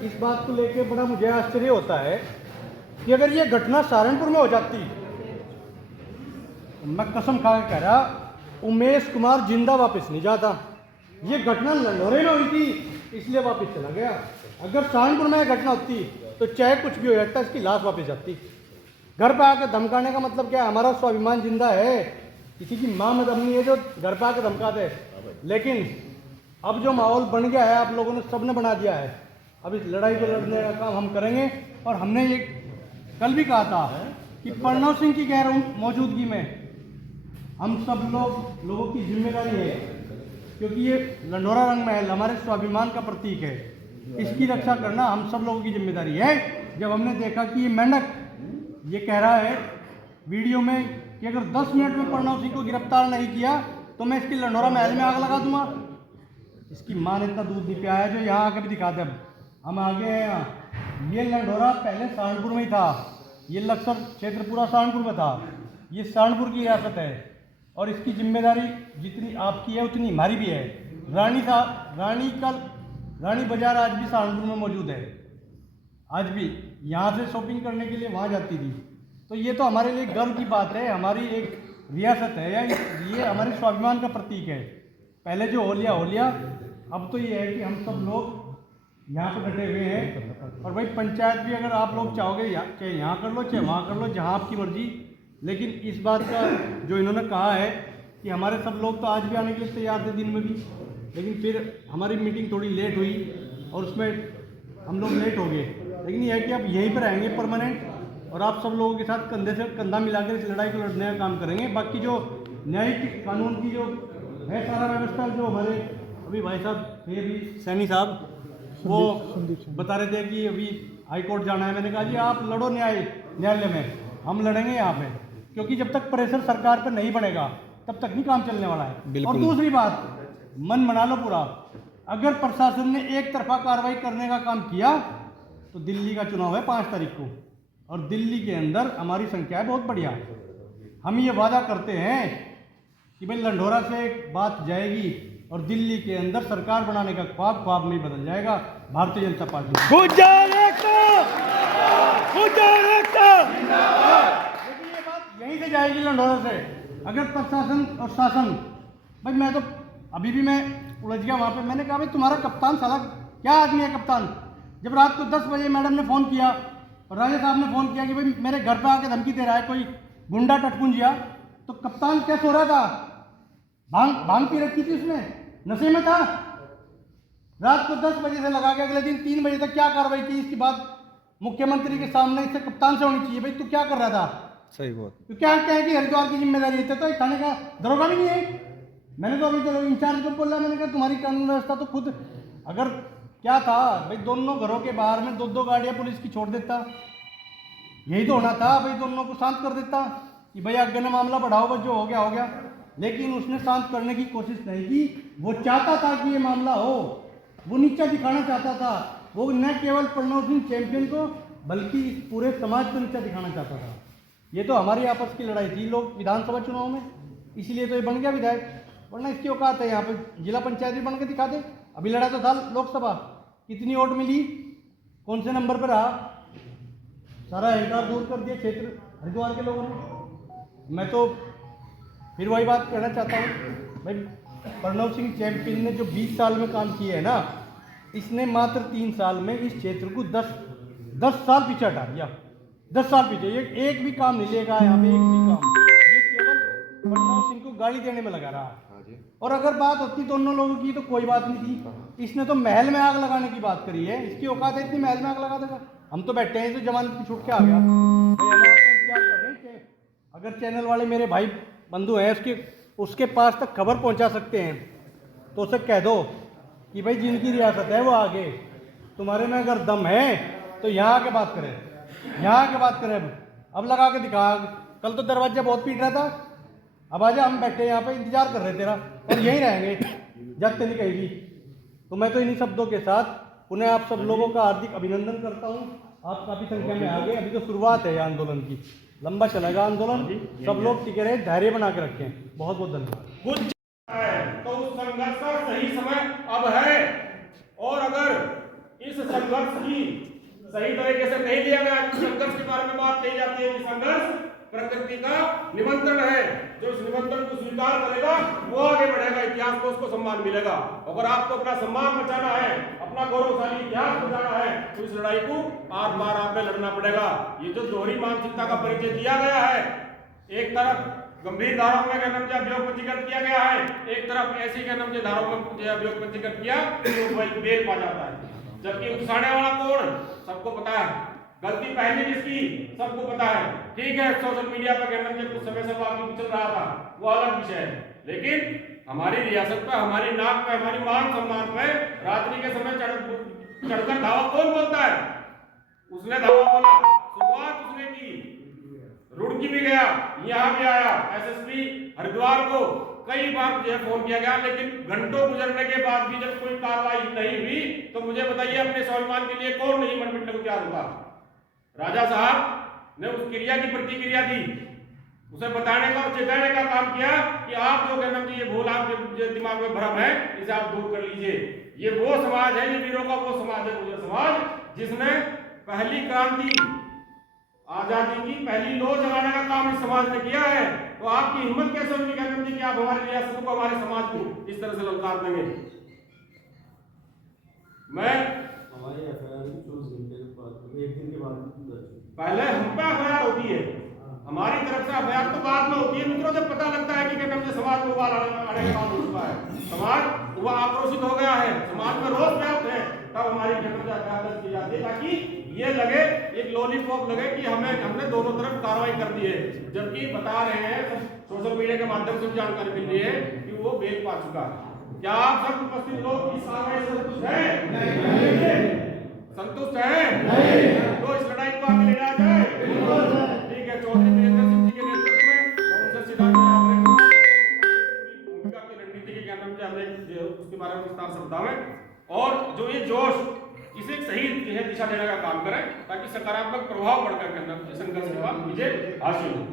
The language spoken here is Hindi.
इस बात को लेकर बड़ा मुझे आश्चर्य होता है कि अगर ये घटना सहारनपुर में हो जाती, मैं कसम खा के कह रहा, उमेश कुमार जिंदा वापस नहीं जाता। ये घटना लंढोरे में हुई थी इसलिए वापस चला गया। अगर सहारनपुर में यह घटना होती तो चाहे कुछ भी हो जाता, इसकी लाश वापस जाती। घर पे आकर धमकाने का मतलब क्या है? हमारा स्वाभिमान जिंदा है, किसी की माँ में दम नहीं है जो घर पे आकर धमका दे। लेकिन अब जो माहौल बन गया है, आप लोगों ने सबने बना दिया है। अब इस लड़ाई को लड़ने का काम हम करेंगे। और हमने ये कल भी कहा था कि प्रणव सिंह की गैर मौजूदगी में हम सब लोगों की जिम्मेदारी है, क्योंकि ये लंढोरा रंग महल हमारे स्वाभिमान का प्रतीक है, इसकी रक्षा करना हम सब लोगों की जिम्मेदारी है। जब हमने देखा कि ये मेंढक ये कह रहा है वीडियो में कि अगर 10 मिनट में प्रणव सिंह को गिरफ्तार नहीं किया तो मैं इसकी लंढोरा महल में आग लगा दूंगा। इसकी मां ने इतना दूध नहीं पिया है जो यहाँ आके भी दिखा दे। हम आगे हैं यहाँ। ये लंढोरा पहले सहारनपुर में ही था, ये लक्सर क्षेत्र पूरा सहारनपुर में था। ये सहारनपुर की रियासत है और इसकी जिम्मेदारी जितनी आपकी है उतनी हमारी भी है। रानी बाजार आज भी सहारनपुर में मौजूद है, आज भी यहाँ से शॉपिंग करने के लिए वहाँ जाती थी। तो ये तो हमारे लिए गर्व की बात है, हमारी एक रियासत है या ये हमारे स्वाभिमान का प्रतीक है। पहले जो हो लिया, अब तो ये है कि हम सब लोग यहाँ पे डटे हुए हैं। और भाई पंचायत भी अगर आप लोग चाहोगे चाहे यहाँ कर लो चाहे वहाँ कर लो, जहाँ आपकी मर्जी। लेकिन इस बात का जो इन्होंने कहा है कि हमारे सब लोग तो आज भी आने के लिए तैयार थे दिन में भी, लेकिन फिर हमारी मीटिंग थोड़ी लेट हुई और उसमें हम लोग लेट हो गए। लेकिन यह है कि अब यहीं पर रहेंगे परमानेंट और आप सब लोगों के साथ कंधे से कंधा मिलाकर इस लड़ाई को लड़ने का काम करेंगे। बाकी जो न्यायिक कानून की जो है सारा व्यवस्था, जो हमारे अभी भाई साहब थे अभी सैनी साहब वो बता रहे थे कि अभी हाई कोर्ट जाना है। मैंने कहा जी आप लड़ो न्यायालय में, हम लड़ेंगे यहाँ पे, क्योंकि जब तक प्रेशर सरकार पर नहीं बनेगा तब तक नहीं काम चलने वाला है। और दूसरी बात, मन बना लो पूरा, अगर प्रशासन ने एक तरफा कार्रवाई करने का काम किया तो दिल्ली का चुनाव है 5 तारीख को, और दिल्ली के अंदर हमारी संख्या है बहुत बढ़िया। हम ये वादा करते हैं कि भाई लंढोरा से एक बात जाएगी और दिल्ली के अंदर सरकार बनाने का ख्वाब नहीं बदल जाएगा। भारतीय जनता पार्टी लेकिन ये बात यहीं से जाएगी लंढोरा से। अगर प्रशासन और शासन, भाई मैं तो अभी भी मैं उलझ गया वहाँ पे। मैंने कहा भाई तुम्हारा कप्तान साला क्या आदमी है कप्तान? जब रात को 10 बजे मैडम ने फ़ोन किया और राजा साहब ने फ़ोन किया कि भाई मेरे घर पे आके धमकी दे रहा है कोई गुंडा टटपुंजिया, तो कप्तान क्या सो रहा था? भांग पी रखी थी उसने, नशे में था। रात को 10 बजे से लगा के अगले दिन 3 बजे तक क्या कार्रवाई की, इसकी बात मुख्यमंत्री के सामने इससे कप्तान से होनी चाहिए। भाई तू क्या कर रहा था? सही बात। तो क्या है कि हरिद्वार की जिम्मेदारी है, तो थाने का दरोगा भी नहीं है। मैंने तो अभी तो इंचार्ज को बोला, मैंने कहा तुम्हारी कानून व्यवस्था तो खुद, अगर क्या था भाई दोनों घरों के बाहर में 2-2 गाड़ियाँ पुलिस की छोड़ देता, यही तो होना था भाई, दोनों को शांत कर देता कि भाई आगे ना मामला बढ़ाओ, बस जो हो गया हो गया। लेकिन उसने शांत करने की कोशिश नहीं की। वो चाहता था कि ये मामला हो, वो नीचा दिखाना चाहता था। वो न केवल प्रणव सिंह चैंपियन को बल्कि पूरे समाज को नीचा दिखाना चाहता था। ये तो हमारी आपस की लड़ाई थी लोग विधानसभा चुनाव में, इसलिए तो ये बन गया विधायक, वरना इसकी औकात है यहाँ पे जिला पंचायत भी बन के दिखा दे। अभी लड़ा तो था लोकसभा, कितनी वोट मिली, कौन से नंबर पर रहा, सारा अहंकार दूर कर दिया क्षेत्र हरिद्वार के लोगों ने। मैं तो फिर वही बात कहना चाहता हूँ भाई, प्रणव सिंह चैंपियन ने जो 20 साल में काम किए हैं ना, इसने मात्र 3 साल में इस क्षेत्र को 10 साल पीछे हटा दिया। 10 साल पीछे, ये एक भी काम नहीं लेगा यहाँ पे, एक भी काम। ये केवल प्रणव सिंह को गाली देने में लगा रहा। और अगर बात होती दोनों लोगों की तो कोई बात नहीं थी। इसने तो महल में आग लगाने की बात करी है, इसकी औकात है इतनी महल में आग लगा देगा? हम तो बैठे हैं, तो जमानत की छूट के आ गया भाई, हम आपका इंतजार कर रहे हैं। अगर चैनल वाले मेरे भाई बंधु हैं, उसके पास तक खबर पहुंचा सकते हैं तो उसे कह दो कि भाई जिनकी रियासत है वो आगे, तुम्हारे में अगर दम है तो यहाँ आके बात करें, यहाँ आके बात करें। अब लगा के दिखा। कल तो दरवाजा बहुत पीट रहा था, अब आजा, हम बैठे यहाँ पे इंतजार कर रहे तेरा, और यहीं रहेंगे जब नहीं कहेगी। तो मैं तो इन्हीं शब्दों के साथ पुनः आप सब लोगों का हार्दिक अभिनंदन करता हूँ। आप काफ़ी संख्या में आ गए, अभी तो शुरुआत है आंदोलन की, लंबा चलेगा आंदोलन। सब लोग टिके रहे, धैर्य बना के रखें। बहुत बहुत धन्यवाद। तो उस संघर्ष का सही समय अब है, और अगर इस संघर्ष की सही तरीके से नहीं लिया गया। संघर्ष के बारे में बात कही जाती है कि संघर्ष प्रकृति का निमंत्रण है, जो इस निमंत्रण को स्वीकार करेगा वो आगे बढ़ेगा, इतिहास को उसको सम्मान मिलेगा। अगर आपको अपना सम्मान बचाना है, अपना गौरवशाली इतिहास बचाना है, तो इस लड़ाई को आर पार आपने लड़ना पड़ेगा। ये जो दोहरी मानसिकता का परिचय दिया गया है, एक तरफ गंभीर धाराओं में क्या नाम से अभियोग पंजीकृत किया गया है, एक तरफ ऐसी क्या नाम से धाराओं में अभियोग पंजीकृत किया तो बेल पा जाता है। जबकि उकसाने वाला कौन, सबको पता है, गलती पहले किसकी, सबको पता है। ठीक है, सोशल मीडिया पर क्या नाम से कुछ समय से बात चल रहा था, वो अलग विषय है, लेकिन हमारी रियासत पे, हमारी नाक पे, हमारी मान सम्मान पे रात्रि के समय चढ़कर धावा कौन बोलता है? उसने धावा बोला, शुरुआत उसने की, रुड़की भी गया, यहाँ भी आया। एसएसपी हरिद्वार को कई बार मुझे फोन किया गया, लेकिन घंटों गुजरने के बाद भी जब कोई कार्रवाई नहीं हुई तो मुझे बताइए अपने स्वाभिमान के लिए कौन नहीं मन मिटने को तैयार होता? राजा साहब ने उस क्रिया की प्रतिक्रिया दी, उसे बताने का और चेताने का काम किया कि आप जो कहना ये भूल आपके दिमाग में भ्रम है, इसे आप दूर कर लीजिए। ये वो समाज है, ये वीरों का वो समाज है, गुर्जर समाज, जिसने पहली क्रांति, आजादी की पहली लौ जलाने का काम इस समाज ने किया है। तो आपकी हिम्मत कैसे होगी कहने की कि आप हमारी रियासत को, हमारे समाज को इस तरह से ललकार देंगे? मैं हमारी एफआईआर 24 घंटे के बाद, एक दिन के बाद पहले हम पे एफआईआर होती है, हमारी तरफ से एफआईआर तो बाद में होती है। मित्रों, जब पता लगता है कि क्या नाम से समाज में उबाल आने के बाद हो चुका है, समाज वह आक्रोशित हो गया है, समाज में रोष व्याप्त है, तब हमारी एफआईआर दर्ज की जाती है, ताकि ये लगे, एक लॉलीपॉप लगे कि हमने दोनों तरफ कार्रवाई कर दी है। जबकि बता रहे हैं, सोशल मीडिया के माध्यम से जानकारी मिल रही है कि वो बेल पा चुका है। क्या आप सब उपस्थित लोग इस कार्रवाई से संतुष्ट हैं? नहीं। संतुष्ट हैं? तो इस लड़ाई को आगे ले जाया जाए। ठीक है, चौधरी वीरेंद्र सिंह जी के नेतृत्व में उनसे सीधा भूमिका की रणनीति के ज्ञान में हमने उसके बारे में विस्तार से बतावें, और जो ये जोश इसे एक सही दिशा देने का काम करें, ताकि सकारात्मक प्रभाव पड़कर के अंदर संघर्ष के बाद विजय हासिल हो।